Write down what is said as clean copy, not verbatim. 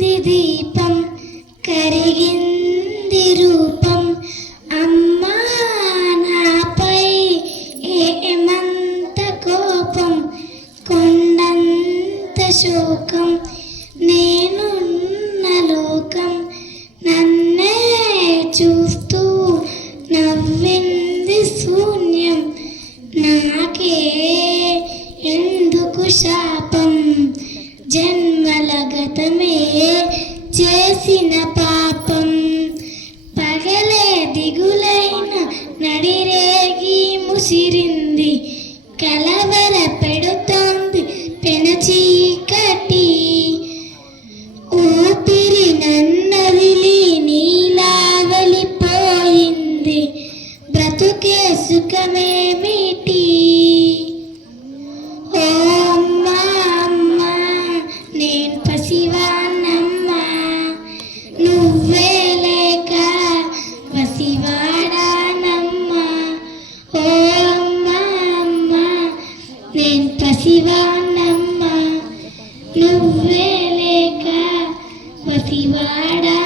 వెలిగింది దీపం కరిగింది రూపం అమ్మా నాపై ఏమంత కోపం కొండంత శోకం నేనున్న లోకం నన్నే చూస్తూ నవ్వింది శూన్యం నాకే ఎందుకు శాపం జన్మల గతమే చేసిన పాపం పగలే దిగులైన నడిరేగి ముసిరింది కలవర పెడుతోంది పెనచీకటి ఊపిరి నన్నదిలి నీలా వెళ్ళిపోయింది బ్రతుకే సుఖమేమిటి ఓ అమ్మా అమ్మా నేను పసివానమ్మా నువ్వే లేక పసివాడానమ్మా ఓ అమ్మా అమ్మా నేను పసివానమ్మా నువ్వే లేక పసివాడా